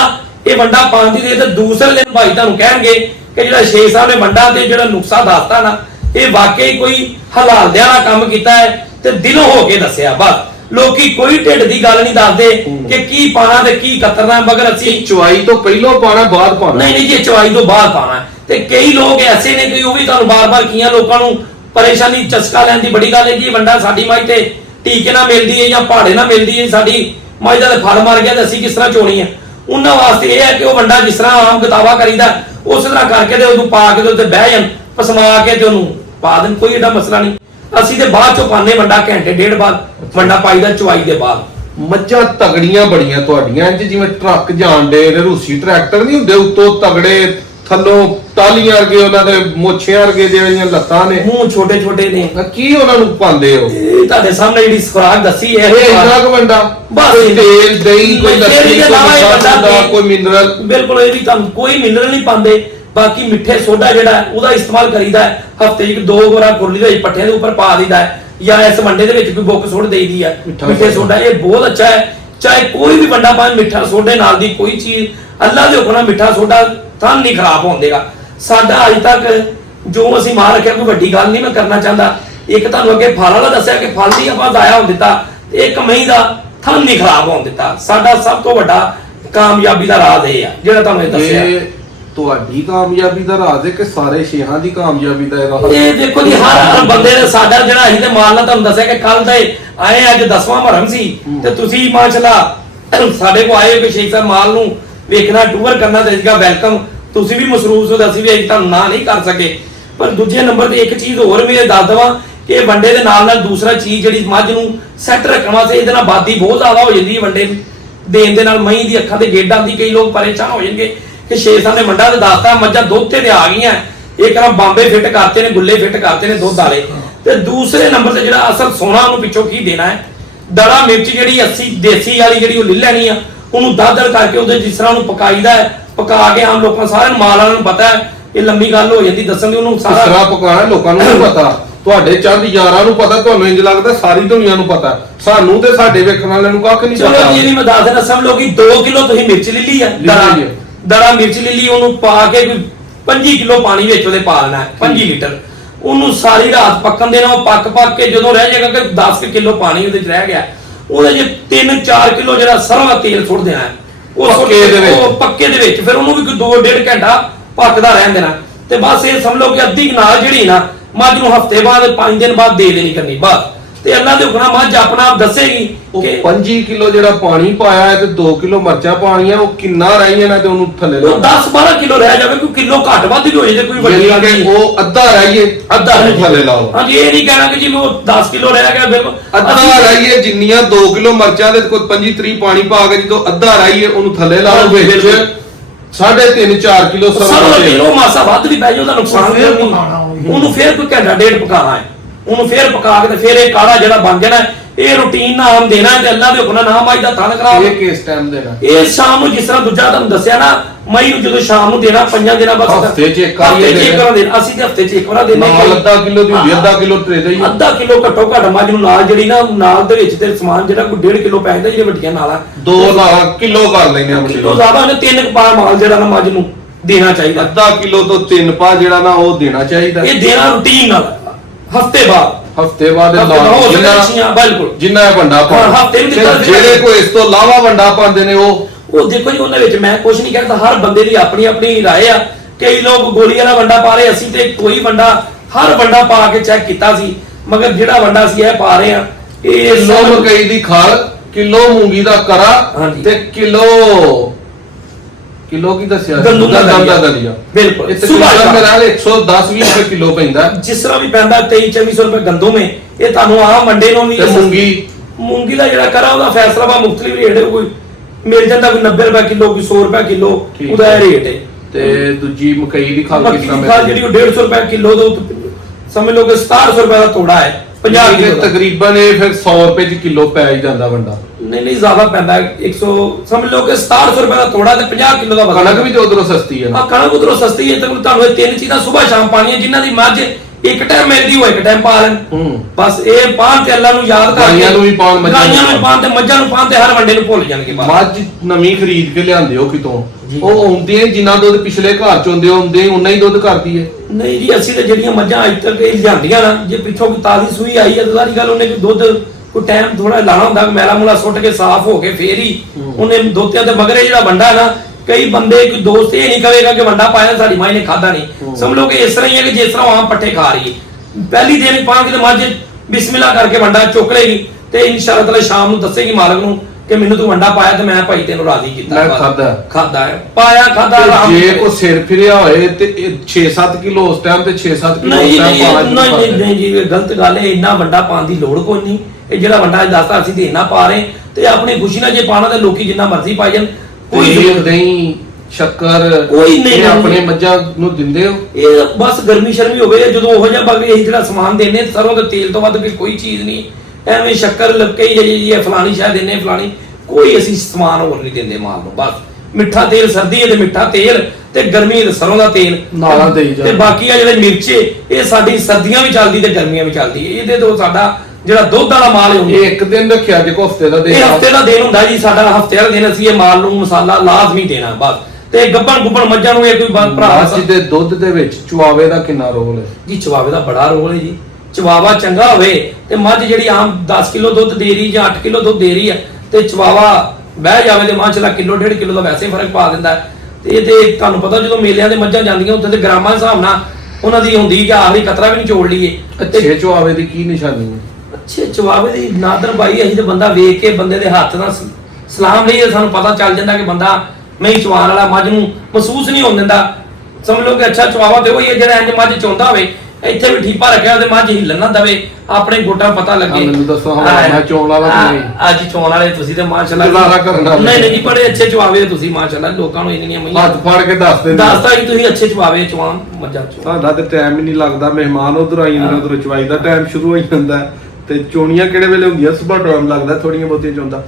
ਇਹ ਵੰਡਾ ਪਾਉਣ ਦੀ ਦੇ ਤੇ ਦੂਸਰੇ ਦਿਨ ਭਾਈ ਤੁਹਾਨੂੰ ਕਹਿਣਗੇ ਕਿ ਜਿਹੜਾ ਸ਼ੇਖ ਸਾਹਿਬ ਨੇ ਵੰਡਾ ਤੇ ਜਿਹੜਾ ਨੁਕਸਾ ਦੱਸਤਾ ਨਾ, ਇਹ ਵਾਕਈ ਕੋਈ ਹਲਾਲਦਿਆਂ ਦਾ ਕੰਮ ਕੀਤਾ ਹੈ ਤੇ ਦਿਲੋਂ ਹੋ ਕੇ ਦੱਸਿਆ। ਬਸ ਲੋਕੀ ਕੋਈ ਢਿੱਡ ਦੀ ਗੱਲ ਨਹੀਂ ਦੱਸਦੇ ਕਿ ਕੀ ਪਾਣਾ ਤੇ ਕੀ ਕਤਰਨਾ, ਮਗਰ ਅਸੀਂ ਚੁਆਈ ਤੋਂ ਪਹਿਲਾਂ ਪਾਣਾ ਬਾਅਦ ਪਾਣਾ? ਨਹੀਂ ਜੀ, ਚੁਆਈ ਤੋਂ ਬਾਅਦ ਪਾਣਾ। ਤੇ ਕਈ ਲੋਕ ਐਸੇ ਨੇ ਕਿ ਉਹ ਵੀ ਤੁਹਾਨੂੰ ਬਾਰ-ਬਾਰ ਕੀਆਂ ਲੋਕਾਂ ਨੂੰ ਪਰੇਸ਼ਾਨੀ ਚਸਕਾ ਲੈਣ ਦੀ ਬੜੀ ਗੱਲ ਹੈ ਜੀ। ਵੰਡਾ ਸਾਡੀ ਮੱਝ ਤੇ ਟੀਕੇ ਨਾਲ ਮਿਲਦੀ ਹੈ ਜਾਂ ਪਹਾੜੇ ਨਾਲ ਮਿਲਦੀ ਹੈ, ਸਾਡੀ ਮੱਝ ਦਾ ਫਲ ਮਰ ਗਿਆ ਤੇ ਅਸੀਂ ਕਿਸ ਤਰ੍ਹਾਂ ਚੋਣੀ ਹੈ? ਉਹਨਾਂ ਵਾਸਤੇ ਇਹ ਹੈ ਕਿ ਉਹ ਵੰਡਾ ਜਿਸ ਤਰ੍ਹਾਂ ਆਮ ਗਤਾਵਾ ਕਰੀਦਾ ਉਸ ਤਰ੍ਹਾਂ ਕਰਕੇ ਤੇ ਉਹਨੂੰ ਪਾ ਕੇ ਤੇ ਉੱਤੇ ਬਹਿ ਜਾਣ, ਪਸਮਾ ਕੇ ਤੇ ਉਹਨੂੰ ਪਾ ਦੇਣ, ਕੋਈ ਏਡਾ ਮਸਲਾ ਨਹੀਂ। ਅਸੀਂ ਤੇ ਬਾਅਦ ਚੋਂ ਪਾਣੇ ਵੰਡਾ, ਘੰਟੇ ਡੇਢ ਬਾਅਦ ਵੰਡਾ ਪਾਈਦਾ ਚੁਆਈ ਦੇ ਬਾਅਦ। ਮੱਝਾਂ ਤਗੜੀਆਂ ਬੜੀਆਂ ਤੁਹਾਡੀਆਂ, ਜਿਵੇਂ ਟਰੱਕ ਜਾਣਦੇ ਰੂਸੀ ਟਰੈਕਟਰ ਨਹੀਂ ਹੁੰਦੇ, ਉੱਤੋਂ ਤਗੜੇ, ਥੱਲੋਂ ਟਾਲੀਆਂ ਵਰਗੇ ਉਹਨਾਂ ਦੇ ਮੋਛਿਆਂ ਵਰਗੇ ਜਿਹੜੀਆਂ ਲੱਤਾਂ ਨੇ, ਮੂੰਹ ਛੋਟੇ ਨੇ। ਕੀ ਉਹਨਾਂ ਨੂੰ ਪਾਉਂਦੇ ਹੋ? ਇਹ ਤੁਹਾਡੇ ਸਾਹਮਣੇ ਜਿਹੜੀ ਖੁਰਾਕ ਦੱਸੀ ਹੈ, ਇਹ ਇੰਨਾ ਕੁ ਵੰਡਾ, ਬਸ ਤੇਲ, ਦਹੀਂ, ਕੋਈ ਲੱਸੀ, ਕੋਈ ਮਿਨਰਲ? ਬਿਲਕੁਲ, ਇਹ ਵੀ ਤੁਹਾਨੂੰ ਕੋਈ ਮਿਨਰਲ ਨਹੀਂ ਪਾਉਂਦੇ। ਬਾਕੀ ਮਿੱਠੇ ਸੋਡਾ ਜਿਹੜਾ ਉਹਦਾ ਇਸਤੇਮਾਲ ਕਰੀਦਾ ਹੈ। ਹਫਤੇ 'ਚ 2 ਵਾਰ ਖੁਰਲੀ ਦੇ ਵਿੱਚ ਪੱਠਿਆਂ ਦੇ ਉੱਪਰ ਪਾ ਦਈਦਾ ਹੈ, ਜਾਂ ਇਸ ਵੰਡੇ ਦੇ ਵਿੱਚ ਕੋਈ ਬੁੱਕ ਸੁੱਟ ਦੇਈਦੀ ਆ ਮਿੱਠੇ ਸੋਡਾ, ਇਹ ਬਹੁਤ ਅੱਛਾ ਹੈ। ਚਾਹੇ ਕੋਈ ਵੀ ਵੰਡਾ ਭਾਵੇਂ ਮਿੱਠਾ ਸੋਡੇ ਨਾਲ ਦੀ ਕੋਈ ਚੀਜ਼, ਅੱਲਾ ਦੇ ਹੁਕਮ ਨਾਲ ਮਿੱਠਾ ਸੋਡਾ ਤਾਂ ਨਹੀਂ ਖਰਾਬ ਹੋਣ ਦੇਗਾ। ਸਾਡਾ ਅੱਜ ਤੱਕ ਜੋ ਅਸੀਂ ਮਾਰ ਰੱਖਿਆ ਕੋਈ ਵੱਡੀ ਗੱਲ ਨਹੀਂ ਮੈਂ ਕਰਨਾ ਚਾਹੁੰਦਾ। ਇੱਕ ਤੁਹਾਨੂੰ ਅੱਗੇ ਫਲ ਵਾਲਾ ਦੱਸਿਆ ਕਿ ਫਲ ਦੀ ਆਪਾਂ ਜ਼ਾਇਆ ਹੋਣ ਦਿੱਤਾ, ਇੱਕ ਮਹੀਂ ਦਾ ਥਣ ਨਹੀਂ ਖਰਾਬ ਹੋਣ ਦਿੱਤਾ। ਸਾਡਾ ਸਭ ਤੋਂ ਵੱਡਾ ਕਾਮਯਾਬੀ ਦਾ ਰਾਜ਼ ਇਹ ਆ ਜਿਹੜਾ ਤੁਹਾਨੂੰ ਦੱਸਿਆ। ਇਹ ਤੁਹਾਡੀ ਕਾਮਯਾਬੀ ਦਾ ਰਾਜ਼ ਹੈ ਕਿ ਸਾਰੇ ਸ਼ੇਖਾਂ ਦੀ ਕਾਮਯਾਬੀ ਦਾ ਰਾਜ਼? ਇਹ ਦੇਖੋ ਜੀ ਹਰ ਬੰਦੇ ਦਾ ਸਾਡਾ ਜਿਹੜਾ ਅਸੀਂ ਤੇ ਮਾਲ ਨਾਲ ਤੁਹਾਨੂੰ ਦੱਸਿਆ ਕਿ ਕੱਲ ਦੇ ਆਏ ਅੱਜ 10ਵਾਂ ਮਹਰਮ ਸੀ ਤੇ ਤੁਸੀਂ ਮਾਸ਼ਾਅੱਲਾ ਸਾਡੇ ਕੋ ਆਏ ਹੋ ਕਿ ਸ਼ੇਖ ਸਾਹਿਬ ਮਾਲ ਨੂੰ ਵੇਖਣਾ ਟੂਰ ਕਰਨਾ ਤੇ ਇਸਦਾ ਵੈਲਕਮ। ਤੁਸੀਂ ਵੀ ਮਸਰੂਫ ਹੋ, ਅਸੀਂ ਵੀ ਤੁਹਾਨੂੰ ਨਾ ਨਹੀਂ ਕਰ ਸਕੇ। ਪਰ ਦੂਜੇ ਨੰਬਰ ਤੇ ਇੱਕ ਚੀਜ਼ ਹੋਰ ਮੇਰੇ ਦੱਸ ਦਵਾਂ ਕਿ ਵੰਡੇ ਦੇ ਨਾਲ ਦੂਸਰਾ ਚੀਜ਼ ਜਿਹੜੀ ਮੱਝ ਨੂੰ ਸੈੱਟ ਰੱਖਣ ਵਾਸਤੇ ਇਹਦੇ ਨਾਲ ਆਬਾਦੀ ਬਹੁਤ ਜ਼ਿਆਦਾ ਹੋ ਜਾਂਦੀ ਹੈ। ਵੰਡੇ ਦੇਣ ਦੇ ਨਾਲ ਮਹੀਂ ਦੀ ਅੱਖਾਂ ਤੇ ਗੇਡ ਆਉਂਦੀ, ਕਈ ਲੋਕ ਪਰੇਸ਼ਾਨ ਹੋ ਜਾਣਗੇ ਕਿ ਸ਼ੇਖ ਸਾਹਿਬ ਨੇ ਵੰਡਾ ਤੇ ਦੱਸਤਾ ਮੱਝਾਂ ਦੁੱਧ ਤੇ ਆ ਗਈਆਂ, ਇਹ ਕਰਾਂ ਬਾਂਬੇ ਫਿੱਟ ਕਰਤੇ ਨੇ, ਗੁੱਲੇ ਫਿੱਟ ਕਰਤੇ ਨੇ ਦੁੱਧ ਵਾਲੇ। ਤੇ ਦੂਸਰੇ ਨੰਬਰ ਤੇ ਜਿਹੜਾ ਅਸਲ ਸੋਨਾ ਉਹਨੂੰ ਪਿੱਛੋਂ ਕੀ ਦੇਣਾ ਹੈ, ਦੜਾ ਮਿਰਚ ਜਿਹੜੀ 80 ਦੇਸੀ ਵਾਲੀ ਜਿਹੜੀ ਉਹ ਲੈ ਲੈਣੀ ਆ, ਉਹਨੂੰ ਦਾਦਰ ਕਰਕੇ ਉਹਦੇ ਜਿਸ ਤਰ੍ਹਾਂ ਉਹਨੂੰ ਪਕਾਈਦਾ ਹੈ, ਪਕਾ ਕੇ ਆਮ ਲੋਕਾਂ ਸਾਰਿਆਂ ਨੂੰ ਮਾਲ ਵਾਲਿਆਂ ਨੂੰ ਪਤਾ ਹੈ, ਇਹ ਲੰਮੀ ਗੱਲ ਹੋ ਜਾਂਦੀ ਦੱਸਣ ਦੀ, ਉਹਨੂੰ ਸਾਰਾ ਸਾਰਾ ਪਕਾਣਾ ਲੋਕਾਂ ਨੂੰ ਨਹੀਂ ਪਤਾ। ਤੁਹਾਡੇ ਚੰਦ ਯਾਰਾਂ ਨੂੰ ਪਤਾ, ਤੁਹਾਨੂੰ ਇੰਜ ਲੱਗਦਾ ਸਾਰੀ ਦੁਨੀਆ ਨੂੰ ਪਤਾ, ਸਾਨੂੰ ਤੇ ਸਾਡੇ ਵੇਖਣ ਵਾਲਿਆਂ ਨੂੰ ਕੱਖ ਨਹੀਂ ਚਲੋ ਪਤਾ। ਇਹ ਨਹੀਂ ਮੈਂ ਦੱਸ ਦੇਣਾ, ਸਮਝ ਲਓ ਕਿ 2 ਕਿਲੋ ਤੁਸੀਂ ਮਿਰਚ ਲੈ ਲਈ ਆ, ਦੜਾ ਮਿਰਚ ਲੈ ਲਈ, ਉਹਨੂੰ ਪਾ ਕੇ ਕੋਈ 25 ਕਿਲੋ ਪਾਣੀ ਵਿੱਚ ਉਹਦੇ ਪਾ ਲੈਣਾ 25 ਲੀਟਰ, ਉਹਨੂੰ ਸਾਰੀ ਰਾਤ ਪੱਕਣ ਦੇਣਾ। ਉਹ ਪੱਕ ਕੇ ਜਦੋਂ ਰਹਿ ਜਾਏਗਾ ਕਿ 10 ਕਿਲੋ ਪਾਣੀ ਉਹਦੇ ਚ ਰਹਿ ਗਿਆ, ਉਹਦੇ ਚ 3-4 ਕਿਲੋ ਜਿਹੜਾ ਸਰੋਂ ਦਾ ਤੇਲ ਸੁੱਟ ਦੇਣਾ, ਉਹ ਪੱਕੇ ਦੇ ਵਿੱਚ ਫਿਰ ਉਹਨੂੰ ਵੀ ਕੋਈ 2-1.5 ਘੰਟਾ ਪੱਕਦਾ ਰਹਿਣ ਦੇਣਾ। ਤੇ ਬਸ ਇਹ ਸਮਝ ਲਓ ਕਿ ਅੱਧੀ ਨਾਲ ਜਿਹੜੀ ਨਾ ਮੱਝ ਨੂੰ ਹਫਤੇ ਬਾਅਦ 5 ਦਿਨ ਬਾਅਦ ਦੇ ਦੇਣੀ ਕਰਨੀ ਬਸ। ਤੇ ਅੱਲਾ ਦੇ ਹੁਕਮ ਮੱਝ ਆਪਣਾ ਆਪ ਦੱਸੇਗੀ ਉਹ ਕਿ 25 ਕਿਲੋ ਜਿਹੜਾ ਪਾਣੀ ਪਾਇਆ ਹੈ ਤੇ 2 ਕਿਲੋ ਮਿਰਚਾਂ ਪਾਣੀਆਂ, ਉਹ ਕਿੰਨਾ ਰਹਿ ਜਾਣਾ ਤੇ ਉਹਨੂੰ ਥੱਲੇ ਲਾ 10-12 ਕਿਲੋ ਰਹਿ ਜਾਵੇ, ਕੋਈ ਕਿਲੋ ਘੱਟ ਵੱਧ ਵੀ ਹੋ ਜਾਏ ਕੋਈ ਵੱਡੀ ਗੱਲ ਨਹੀਂ। ਉਹ ਅੱਧਾ ਰਹਿ ਅੱਧਾ ਥੱਲੇ ਲਾਓ। ਹਾਂਜੀ ਇਹ ਨਹੀਂ ਕਹਿਣਾ ਕਿ ਜੀ ਉਹ 10 ਕਿਲੋ ਰਹਿ ਗਿਆ ਬਿਲਕੁਲ ਅੱਧਾ ਰਹਿ ਜਿੰਨੀਆਂ 2 ਕਿਲੋ ਮਿਰਚਾਂ ਦੇ ਕੋਈ 25-30 ਪਾਣੀ ਪਾ ਕੇ ਜਦੋਂ ਅੱਧਾ ਰਹਿ ਉਹਨੂੰ ਥੱਲੇ ਲਾਓ, ਵਿੱਚ 3.5-4 ਕਿਲੋ ਸਰੋਂ ਮਾਸਾ ਵੱਧ ਵੀ ਪੈ ਜਾਏ ਉਹਦਾ ਨੁਕਸਾਨ ਨਹੀਂ। ਉਹਨੂੰ ਫੇਰ ਕੋਈ ਘੰਟਾ ਡੇਢ ਪਕਾਣਾ ਹੈ, ਉਹਨੂੰ ਫੇਰ ਪਕਾ ਕੇ ਤੇ ਫੇਰ ਇਹ ਕਾੜਾ ਜਿਹੜਾ ਬਣ ਜਾਣਾ, ਇਹ ਰੂਟੀਨ ਨਾਲ ਆਮ ਦੇਣਾ ਤੇ ਅੱਲਾ ਦੇ ਹੁਕਮ ਨਾਲ ਨਾ ਮੱਝ ਦਾ ਥਣ ਖਰਾਬ। ਇਹ ਕਿਸ ਟਾਈਮ ਦੇਣਾ? ਇਹ ਸ਼ਾਮ ਨੂੰ, ਜਿਸ ਤਰ੍ਹਾਂ ਦੂਜਾ ਤੁਹਾਨੂੰ ਦੱਸਿਆ ਨਾ ਮਈ ਨੂੰ, ਜਦੋਂ ਸ਼ਾਮ ਨੂੰ ਦੇਣਾ 5 ਦਿਨਾਂ ਬਾਅਦ ਹਫਤੇ 'ਚ ਇੱਕ ਵਾਰ ਦੇਣਾ। ਅਸੀਂ ਤੇ ਹਫਤੇ 'ਚ ਇੱਕ ਵਾਰ ਦਿੰਦੇ ਹਾਂ। ਅੱਧਾ ਕਿਲੋ ਦੀ ਹੁੰਦੀ, ਅੱਧਾ ਕਿਲੋ ਟਰੇ ਦਾ ਹੀ, ਅੱਧਾ ਕਿਲੋ ਘੱਟੋ ਘੱਟ ਮੱਝ ਨੂੰ ਨਾਲ ਜਿਹੜੀ ਨਾ ਨਾਲ ਦੇ ਵਿੱਚ ਤੇ ਸਮਾਨ ਜਿਹੜਾ ਕੋਈ 1.5 ਕਿਲੋ ਪੈ ਜਾਂਦਾ, ਜਿਹੜੇ ਵੱਡੀਆਂ ਨਾਲਾਂ 2 ਨਾਲ ਕਿਲੋ ਕਰ ਲੈਂਦੇ ਆ। ਕਿਲੋ ਜ਼ਿਆਦਾ ਉਹਨੇ 3 ਪਾ ਮਾਲ ਜਿਹੜਾ ਨਾ ਮੱਝ ਨੂੰ ਦੇਣਾ ਚਾਹੀਦਾ। ਅੱਧਾ ਕਿਲੋ ਤੋਂ 3 ਪਾ ਜਿਹੜਾ ਨਾ ਉਹ ਦੇਣਾ ਚਾਹੀਦਾ। ਇਹ ਦੇਣਾ ਰੂਟੀਨ ਨਾਲ ਹਫਤੇ ਬਾਅਦ ਬਿਲਕੁਲ ਜਿੰਨਾ ਇਹ ਵੰਡਾ ਹਫਤੇ ਨੂੰ ਦਿੱਤਾ। ਜਿਹੜੇ ਕੋਈ ਇਸ ਤੋਂ ਇਲਾਵਾ ਵੰਡਾ ਪਾਉਂਦੇ ਨੇ ਉਹ ਦੇਖੋ ਜੀ, ਉਹਨਾਂ ਵਿੱਚ ਮੈਂ ਕੁਝ ਨਹੀਂ ਕਹਿੰਦਾ, ਹਰ ਬੰਦੇ ਦੀ ਆਪਣੀ ਆਪਣੀ ਰਾਏ ਆ। ਕਈ ਲੋਕ ਗੋਲੀ ਵਾਲਾ ਵੰਡਾ ਪਾ ਰਹੇ, ਅਸੀਂ ਤੇ ਕੋਈ ਵੰਡਾ ਹਰ ਵੰਡਾ ਪਾ ਕੇ ਚੈੱਕ ਕੀਤਾ ਸੀ, ਮਗਰ ਜਿਹੜਾ ਵੰਡਾ ਸੀ ਇਹ ਪਾ ਰਹੇ ਆ। ਇਹ ਕਿਲੋ ਮਕਈ ਦੀ ਖਾਲ, ਕਿਲੋ ਮੂੰਗੀ ਦਾ ਕਰਾ ਤੇ ਕਿਲੋ ਕੀ ਦੱਸਿਆ ਗੰਦਮ ਦਾ ਦਲੀਆ। ਬਿਲਕੁਲ ਇਹ ਤਕਰੀਬਨ ਮੇਰਾ 110-20 ਰੁਪਏ ਕਿਲੋ ਪੈਂਦਾ, ਜਿਸ ਤਰ੍ਹਾਂ ਵੀ ਪੈਂਦਾ 23-2400 ਰੁਪਏ ਗੰਦਮ ਹੈ। ਇਹ ਤੁਹਾਨੂੰ ਆਮ ਮੰਡੇ ਨੂੰ ਵੀ ਮੂੰਗੀ ਦਾ ਜਿਹੜਾ ਕਰਾ ਉਹਦਾ ਫੈਸਲਾ ਮੁਖਤਲਿਫ ਰੇਟ ਹੈ, ਕੋਈ ਮਿਲ ਜਾਂਦਾ ਕੋਈ 90 ਰੁਪਏ ਕਿਲੋ, ਕੋਈ 100 ਰੁਪਏ ਕਿਲੋ, ਉਹਦਾ ਰੇਟ ਹੈ। ਤੇ ਦੂਜੀ ਮਕਈ ਦੀ ਖਾਲ ਕਿਸ ਤਰ੍ਹਾਂ ਖਾਲ ਜਿਹੜੀ ਉਹ 150 ਰੁਪਏ ਕਿਲੋ ਤੋਂ ਸਮਝ ਲਓ ਕਿ 6700 ਰੁਪਏ ਦਾ ਤੋੜਾ ਹੈ 50 ਕਿਲੋ ਤਕਰੀਬਨ। ਇਹ ਫਿਰ 100 ਰੁਪਏ ਚ ਕਿਲੋ ਪੈ ਜਾਂਦਾ ਵੰਡਾ। ਨਹੀਂ ਜ਼ਿਆਦਾ ਪੈਂਦਾ 100 ਸਮਝ ਲਓ ਕਿ 6700 ਰੁਪਏ ਦਾ ਤੋੜਾ ਤੇ 50 ਕਿਲੋ ਦਾ ਕਣਕ ਵੀ ਤੇ ਉਧਰੋਂ ਸਸਤੀ ਹੈ। ਕਣਕ ਉਧਰੋਂ ਸਸਤੀ ਹੈ। ਤੇ ਤੁਹਾਨੂੰ ਇਹ 3 ਚੀਜ਼ਾਂ ਸਵੇਰ ਸ਼ਾਮ ਪਾਣੀਆਂ, ਜਿਨ੍ਹਾਂ ਦੀ ਮੱਝ ਇੱਕ ਟਾਈਮ ਮਿਲਦੀ ਹੋਏ ਇੱਕ ਟਾਈਮ ਪਾ ਲੈਣ ਬਸ। ਇਹ ਪਾਣ ਤੇ ਅੱਲਾ ਨੂੰ ਯਾਦ ਕਰਕੇ ਗਾਈਆਂ ਨੂੰ ਵੀ ਪਾਣ, ਮੱਝਾਂ ਨੂੰ ਪਾਣ ਤੇ ਮੱਝਾਂ ਨੂੰ ਪਾਣ ਤੇ ਹਰ ਵੰਡੇ ਨੂੰ ਭੁੱਲ ਜਾਣਗੇ। ਮੱਝ ਨਵੀਂ ਖਰੀਦ ਕੇ ਲਿਆਂਦੇ ਹੋ ਕਿਤੋਂ, ਉਹ ਆਉਂਦੇ ਜਿੰਨਾ ਦੁੱਧ ਪਿਛਲੇ ਘਰ ਚ ਹੁੰਦੇ ਉਨਾ ਹੀ ਦੁੱਧ ਕਰਦੀ ਹੈ। ਨਹੀਂ ਜੀ, ਅਸੀਂ ਤੇ ਜਿਹੜੀਆਂ ਮੱਝਾਂ ਅੱਜ ਤੱਕ ਇਹ ਲਿਆਂਦੀਆਂ ਨਾ, ਜੇ ਪਿੱਛੋਂ ਕੋਈ ਤਾਜ਼ੀ ਸੂਈ ਆਈ ਹੈ ਤਾਂ ਸਾਰੀ ਗੱਲ ਉਹਨੇ ਦੁੱਧ ਕੋਈ ਟਾਈਮ ਥੋੜਾ ਲਾਣਾ ਹੁੰਦਾ, ਮੈਲਾ ਮੂਲਾ ਸੁੱਟ ਕੇ ਸਾਫ਼ ਹੋ ਕੇ ਫੇਰ ਹੀ ਉਹਨੇ ਦੋਤਿਆਂ ਤੇ ਮਗਰੇ ਜਿਹੜਾ ਵੰਡਾ ਹੈ ਨਾ, ਕਈ ਬੰਦੇ ਕੋਈ ਦੋਸਤ ਇਹ ਨਹੀਂ ਕਹੇਗਾ ਕਿ ਵੰਡਾ ਪਾਇਆ ਸਾਡੀ ਮਾਂ ਨੇ ਖਾਦਾ ਨਹੀਂ। ਸਮਝ ਲਓ ਕਿ ਇਸ ਤਰ੍ਹਾਂ ਹੀ ਹੈ ਕਿ ਜਿਸ ਤਰ੍ਹਾਂ ਆਮ ਪੱਠੇ ਖਾ ਰਹੀ ਹੈ, ਪਹਿਲੀ ਦਿਨ ਪਾ ਕੇ ਤੇ ਮੱਝ ਬਿਸਮਿਲ੍ਲਾ ਕਰਕੇ ਵੰਡਾ ਚੁੱਕ ਲੇਗੀ ਤੇ ਇਨਸ਼ਾਅੱਲਾ ਤਾਲਾ ਸ਼ਾਮ ਨੂੰ ਦੱਸੇਗੀ ਮਾਲਕ ਨੂੰ ਕਿ ਮੈਨੂੰ ਤੂੰ ਵੰਡਾ ਪਾਇਆ ਤੇ ਮੈਂ ਭਾਈ ਤੈਨੂੰ ਰਾਜ਼ੀ ਕੀਤਾ, ਮੈਂ ਖਾਦਾ ਹੈ ਪਾਇਆ ਖਾਦਾ। ਜੇ ਕੋ ਸਿਰ ਫਿਰਿਆ ਹੋਏ ਤੇ 6-7 ਕਿਲੋ ਉਸ ਟਾਈਮ ਤੇ 6-7 ਕਿਲੋ ਨਹੀਂ ਜੀ, ਇਹ ਗਲਤ ਗੱਲ ਹੈ। ਇੰਨਾ ਵੰਡਾ ਪਾਉਣ ਦੀ ਲੋੜ ਕੋਈ ਨਹੀਂ। ਇਹ ਜਿਹੜਾ ਵੰਡਾ ਦੱਸਦਾ ਅਸੀਂ ਤੇ ਇੰਨਾ ਪਾ ਰਹੇ ਤੇ ਆਪਣੀ ਖੁਸ਼ੀ ਨਾਲ ਜੇ ਪਾਣਾ ਤੇ ਲੋਕੀ ਜਿੰਨਾ ਮਰਜ਼ੀ ਪਾਈ ਜਾਣ, ਕੋਈ ਨਹੀਂ ਸ਼ੱਕਰ ਕੋਈ ਨਹੀਂ। ਆਪਣੇ ਮੱਝਾਂ ਨੂੰ ਦਿੰਦੇ ਹੋ? ਇਹ ਬਸ ਗਰਮੀ ਸ਼ਰਮੀ ਹੋਵੇ ਜਦੋਂ ਉਹ ਜਿਹਾ ਬਗ ਇਹ ਜਿਹੜਾ ਸਮਾਨ ਦੇਣੇ, ਸਰੋਂ ਦੇ ਤੇਲ ਤੋਂ ਵੱਧ ਕੋਈ ਚੀਜ਼ ਨਹੀਂ। ਐਵੇਂ ਸ਼ੱਕਰ ਕਈ ਜੀ ਫਲਾਣੀ ਸ਼ਾਇਦ ਦਿੰਦੇ ਫਲਾਣੀ, ਕੋਈ ਅਸੀਂ ਸਮਾਨ ਹੋਰ ਨਹੀਂ ਦਿੰਦੇ ਮਾਲ ਨੂੰ। ਬਸ ਮਿੱਠਾ ਤੇਲ ਸਰਦੀ ਹੈ ਤੇ ਮਿੱਠਾ ਤੇਲ, ਤੇ ਗਰਮੀ ਤੇ ਸਰੋਂ ਦਾ ਤੇਲ ਨਾਲਾ ਦੇਈ ਜਾ। ਤੇ ਬਾਕੀ ਆ ਜਿਹੜੇ ਮਿਰਚੇ, ਇਹ ਸਾਡੀ ਸਰਦੀਆਂ ਵੀ ਚੱਲਦੀ ਤੇ ਗਰਮੀਆਂ ਵੀ ਚੱਲਦੀ। ਇਹਦੇ ਤੋਂ ਸਾਡਾ ਜਿਹੜਾ ਦੁੱਧ ਵਾਲਾ ਮਾਲ ਹੁੰਦਾ ਇਹ ਇੱਕ ਦਿਨ ਰੱਖਿਆ ਜੇ ਹਫਤੇ ਦਾ ਇਹ ਹਫਤੇ ਦਾ ਦਿਨ ਹੁੰਦਾ ਜੀ ਸਾਡਾ ਹਫਤੇ ਵਾਲੇ ਦਿਨ ਅਸੀਂ ਇਹ ਮਾਲ ਨੂੰ ਮਸਾਲਾ ਲਾਜ਼ਮੀ ਦੇਣਾ ਬਸ ਤੇ ਗੱਬਣ ਗੁੱਬਣ ਮੱਝਾਂ ਨੂੰ ਇਹ ਕੋਈ ਭਰਾ ਮੱਝ ਦੇ ਦੁੱਧ ਦੇ ਵਿੱਚ ਚੁਆਵੇ ਦਾ ਕਿੰਨਾ ਰੋਲ ਹੈ ਜੀ ਚਵਾਵੇ ਦਾ ਬੜਾ ਰੋਲ ਹੈ ਜੀ ਚਵਾਵਾ ਚੰਗਾ ਹੋਵੇ ਤੇ ਮੱਝ ਜਿਹੜੀ ਆਮ 10 ਕਿਲੋ ਦੁੱਧ ਦੇ ਰਹੀ ਜਾਂ 8 ਕਿਲੋ ਦੁੱਧ ਦੇ ਰਹੀ ਹੈ ਤੇ ਚਵਾਵਾ ਬਹਿ ਜਾਵੇ ਤੇ ਮਾਸ਼ਾਅੱਲਾ ਕਿਲੋ 1.5 ਕਿਲੋ ਦਾ ਵੈਸੇ ਫਰਕ ਪਾ ਦਿੰਦਾ ਤੇ ਇਹ ਤੇ ਤੁਹਾਨੂੰ ਪਤਾ ਜਦੋਂ ਮੇਲਿਆਂ ਦੇ ਮੱਝਾਂ ਜਾਂਦੀਆਂ ਉੱਥੇ ਤੇ ਗ੍ਰਾਮਾਂ ਦੇ ਹਿਸਾਬ ਨਾਲ ਉਹਨਾਂ ਦੀ ਹੁੰਦੀ ਕਿ ਆਖਰੀ ਕਤਰਾ ਵੀ ਨਹੀਂ ਛੋੜ ਲਈਏ ਅੱਛੇ ਚੁਆਵੇ ਦੀ ਕੀ ਨਿਸ਼ਾਨੀ ਹੈ ਅੱਛੇ ਚਵਾਵੇ ਦੀ ਨਾਦਰ ਬਾਈ ਅਸੀਂ ਤੇ ਬੰਦਾ ਵੇਖ ਕੇ ਬੰਦੇ ਦੇ ਹੱਥ ਨਾਲ ਸਲਾਮ ਲਈਏ ਸਾਨੂੰ ਪਤਾ ਚੱਲ ਜਾਂਦਾ ਕਿ ਬੰਦਾ ਨਹੀਂ ਚਵਾਣ ਵਾਲਾ ਮੱਝ ਨੂੰ ਮਹਿਸੂਸ ਨਹੀਂ ਹੋਣ ਦਿੰਦਾ ਸਮਝ ਲਓ ਕਿ ਅੱਛਾ ਚਵਾਵਾ ਤੇ ਉਹੀ ਹੈ ਜਿਹੜਾ ਇੰਜ ਮੱਝ ਚੋਂਦਾ ਹੋਵੇ ਇੱਥੇ ਵੀ ਠੀਪਾ ਰੱਖਿਆ ਉਹਦੇ ਮੱਝ ਹਿੱਲਣ ਨਾ ਦਵੇ ਆਪਣੇ ਗੋਟਾਂ ਪਤਾ ਲੱਗੇ ਮੈਨੂੰ ਦੱਸੋ ਮੈਂ ਚੋਣ ਵਾਲਾ ਕਿ ਨਹੀਂ ਅੱਜ ਚੋਣ ਵਾਲੇ ਤੁਸੀਂ ਤੇ ਮਾਸ਼ਾਅੱਲਾ ਗੁਜ਼ਾਰਾ ਕਰਨ ਵਾਲੇ। ਨਹੀਂ ਨਹੀਂ ਬੜੇ ਅੱਛੇ ਚਵਾਵੇ ਤੁਸੀਂ ਮਾਸ਼ਾਅੱਲਾ ਲੋਕਾਂ ਨੂੰ ਇੰਨੀਆਂ ਮਈਆਂ ਹੱਥ ਫੜ ਕੇ ਦੱਸ ਦਿੰਦੇ ਦੱਸਦਾ ਕਿ ਤੁਸੀਂ ਅੱਛੇ ਚਵਾਵੇ ਚਵਾਂ ਮੱਝਾਂ ਚੋਂ ਸਾਡਾ ਤੇ ਟਾਈਮ ਹੀ ਨਹੀਂ ਲੱਗਦਾ ਮਹਿਮਾਨ ਉਧਰ ਆਈ ਜਾਂਦੇ ਉਧਰ ਚਵਾਈ ਦਾ ਟਾਈਮ ਸ਼ੁਰੂ ਹੋ ਜਾਂਦਾ ਹੈ ਤੇ ਚੋਣੀਆਂ ਕਿਹੜੇ ਵੇਲੇ ਹੁੰਦੀਆਂ ਸਵੇਰ ਟਾਈਮ ਲੱਗਦਾ ਥੋੜੀਆਂ ਬਹੁਤੀਆਂ ਚੋਂਦਾ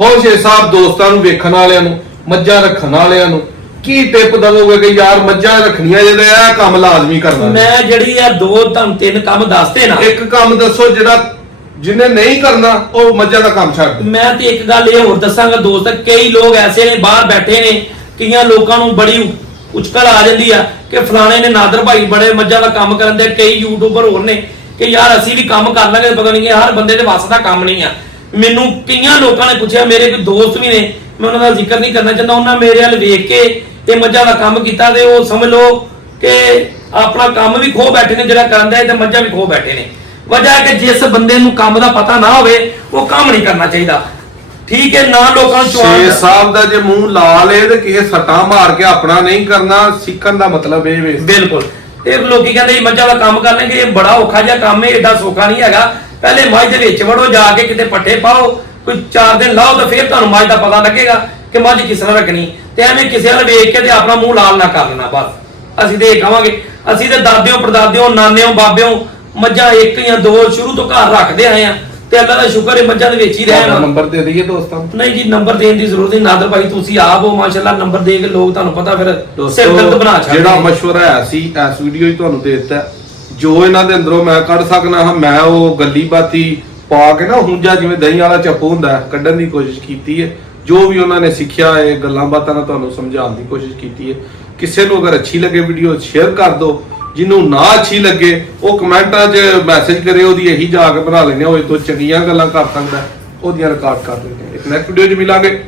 ਹੋਰ ਛੇ ਸਾਹਿਬ ਦੋਸਤਾਂ ਨੂੰ ਵੇਖਣ ਵਾਲਿਆਂ ਨੂੰ ਮੱਝਾਂ ਰੱਖਣ ਵਾਲਿਆਂ ਨੂੰ ਕੀ ਟਿਪ ਦਵੋਗੇ ਕਿ ਯਾਰ ਮੱਝਾਂ ਰੱਖਣੀਆਂ ਜਿਹੜੇ ਇਹ ਕੰਮ ਲਾਜ਼ਮੀ ਕਰਨਾ ਮੈਂ ਜਿਹੜੀ ਆ ਦੋ ਤੁਹਾਨੂੰ ਤਿੰਨ ਕੰਮ ਦੱਸਦੇ ਨਾ ਇੱਕ ਕੰਮ ਦੱਸੋ ਜਿਹੜਾ ਜਿਹਨੇ ਨਹੀਂ ਕਰਨਾ ਉਹ ਮੱਝਾਂ ਦਾ ਕੰਮ ਛੱਡ ਦੇ ਮੈਂ ਤੇ ਇੱਕ ਗੱਲ ਇਹ ਹੋਰ ਦੱਸਾਂਗਾ ਦੋਸਤ ਕਈ ਲੋਕ ਐਸੇ ਨੇ ਬਾਹਰ ਬੈਠੇ ਨੇ ਕਈਆਂ ਲੋਕਾਂ ਨੂੰ ਬੜੀ ਉਚਕਲ ਆ ਜਾਂਦੀ ਆ ਕਿ ਫਲਾਣੇ ਨੇ ਨਾਦਰ ਭਾਈ ਬੜੇ ਮੱਝਾਂ ਦਾ ਕੰਮ ਕਰਨ ਦੇ ਕਈ ਯੂਟਿਊਬਰ ਹੋਰ ਨੇ ਕਿ ਯਾਰ ਅਸੀਂ ਵੀ ਕੰਮ ਕਰ ਲਾਂਗੇ ਪਤਾ ਨਹੀਂ ਹਰ ਬੰਦੇ ਦੇ ਵੱਸ ਦਾ ਕੰਮ ਨਹੀਂ ਆ ਮੈਨੂੰ ਕਈਆਂ ਲੋਕਾਂ ਨੇ ਪੁੱਛਿਆ ਮੇਰੇ ਕੋਈ ਦੋਸਤ ਵੀ ਨੇ ਮੈਂ ਉਹਨਾਂ ਦਾ ਜ਼ਿਕਰ ਨਹੀਂ ਕਰਨਾ ਚਾਹੁੰਦਾ ਉਹਨਾਂ ਮੇਰੇ ਵੱਲ ਵੇਖ ਕੇ ਇਹ ਮੱਝਾਂ ਦਾ ਕੰਮ ਕੀਤਾ ਤੇ ਉਹ ਸਮਝ ਲਓ ਕਿ ਆਪਣਾ ਕੰਮ ਵੀ ਖੋ ਬੈਠੇ ਨੇ ਜਿਹੜਾ ਕਰਨ ਦਾ ਤੇ ਮੱਝਾਂ ਵੀ ਖੋ ਬੈਠੇ ਨੇ ਵਜ੍ਹਾ ਕਿ ਜਿਸ ਬੰਦੇ ਨੂੰ ਕੰਮ ਦਾ ਪਤਾ ਨਾ ਹੋਵੇ ਉਹ ਕੰਮ ਨਹੀਂ ਕਰਨਾ ਚਾਹੀਦਾ ਠੀਕ ਹੈ ਨਾ ਲੋਕਾਂ ਨੂੰ ਛੇ ਸਾਹਿਬ ਦਾ ਜੇ ਮੂੰਹ ਲਾਲ ਏ ਤੇ ਕਿਸੇ ਸੱਟਾਂ ਮਾਰ ਕੇ ਆਪਣਾ ਨਹੀਂ ਕਰਨਾ ਸਿੱਖਣ ਦਾ ਮਤਲਬ ਇਹ ਵੇ ਬਿਲਕੁਲ ਇਹ ਲੋਕੀ ਕਹਿੰਦੇ ਜੀ ਮੱਝਾਂ ਦਾ ਕੰਮ ਕਰ ਲੈਣਗੇ ਇਹ ਬੜਾ ਔਖਾ ਜਿਹਾ ਕੰਮ ਹੈ ਏਡਾ ਸੌਖਾ ਨਹੀਂ ਹੈਗਾ ਪਹਿਲੇ ਮੱਝ ਦੇ ਵਿੱਚ ਵੜੋ ਜਾ ਕੇ ਕਿਤੇ ਪੱਠੇ ਪਾਓ ਕੋਈ 4 ਦਿਨ ਲਾਓ ਤਾਂ ਫਿਰ ਤੁਹਾਨੂੰ ਮੱਝ ਦਾ ਪਤਾ ਲੱਗੇਗਾ ਕਿ ਮੱਝ ਕਿਸ ਤਰ੍ਹਾਂ ਰੱਖਣੀ ਤੇ ਐਵੇਂ ਕਿਸੇ ਨਾਲ ਵੇਖ ਕੇ ਤੇ ਆਪਣਾ ਮੂੰਹ ਲਾਲ ਨਾ ਕਰ ਲੈਣਾ ਬਸ ਅਸੀਂ ਤੇ ਇਹ ਕਹਾਂਗੇ ਅਸੀਂ ਤੇ ਦਾਦਿਓ ਪੜਦਾਦਿਓ ਨਾਨਿਓ ਬਾਬਿਓ ਮੱਝਾਂ ਇੱਕ ਜਾਂ ਦੋ ਸ਼ੁਰੂ ਤੋਂ ਘਰ ਰੱਖਦੇ ਆਏ ਆ ਤੇ ਅੱਲਾ ਦਾ ਸ਼ੁਕਰ ਹੈ ਮੱਝਾਂ ਦੇ ਵਿੱਚ ਹੀ ਰਹਿਣਾ ਨੰਬਰ ਦੇ ਦਈਏ ਦੋਸਤਾਂ ਨੂੰ ਨਹੀਂ ਜੀ ਨੰਬਰ ਦੇਣ ਦੀ ਜ਼ਰੂਰਤ ਨਹੀਂ ਨਾਦਰ ਭਾਈ ਤੁਸੀਂ ਆਪ ਹੋ ਮਾਸ਼ਾਅੱਲਾ ਨੰਬਰ ਦੇ ਕੇ ਲੋਕ ਤੁਹਾਨੂੰ ਪਤਾ ਫਿਰ ਸਿਰ ਦਰਦ ਬਣਾ ਛੱਡਦੇ ਜਿਹੜਾ ਮਸ਼ਵਰਾ ਹੈ ਸੀ ਇਸ ਵੀਡੀਓ 'ਚ ਤੁਹਾਨੂੰ ਦੇ ਦਿੱਤਾ ਜੋ ਇਹਨਾਂ ਦੇ ਅੰਦਰੋਂ ਮੈਂ ਕੱਢ ਸਕਣਾ ਹਾਂ ਮੈਂ ਉਹ ਗੱਲੀ ਬਾਤੀ ਪਾ ਕੇ ਨਾ ਹੁੰਜਾ ਜਿਵੇਂ ਦਹੀਂ ਵਾਲਾ ਚੱਪੂ ਹੁੰਦਾ ਕੱਢਣ ਦੀ ਕੋਸ਼ਿਸ਼ ਕੀਤੀ ਹੈ ਜੋ ਵੀ ਉਹਨਾਂ ਨੇ ਸਿੱਖਿਆ ਹੈ ਗੱਲਾਂ ਬਾਤਾਂ ਨਾਲ ਤੁਹਾਨੂੰ ਸਮਝਾਉਣ ਦੀ ਕੋਸ਼ਿਸ਼ ਕੀਤੀ ਹੈ ਕਿਸੇ ਨੂੰ ਅਗਰ ਅੱਛੀ ਲੱਗੇ ਵੀਡੀਓ ਸ਼ੇਅਰ ਕਰ ਦਿਓ ਜਿਹਨੂੰ ਨਾ ਅੱਛੀ ਲੱਗੇ ਉਹ ਕਮੈਂਟਾਂ 'ਚ ਮੈਸੇਜ ਕਰੇ ਉਹਦੀ ਇਹੀ ਜਾ ਕੇ ਬਣਾ ਲੈਣੇ ਹੋਏ ਤੋਂ ਚੰਗੀਆਂ ਗੱਲਾਂ ਕਰ ਸਕਦਾ ਉਹਦੀਆਂ ਰਿਕਾਰਡ ਕਰ ਲੈਣੇ ਇੱਕ ਨੈਕਸਟ ਵੀਡੀਓ 'ਚ ਮਿਲਾਂਗੇ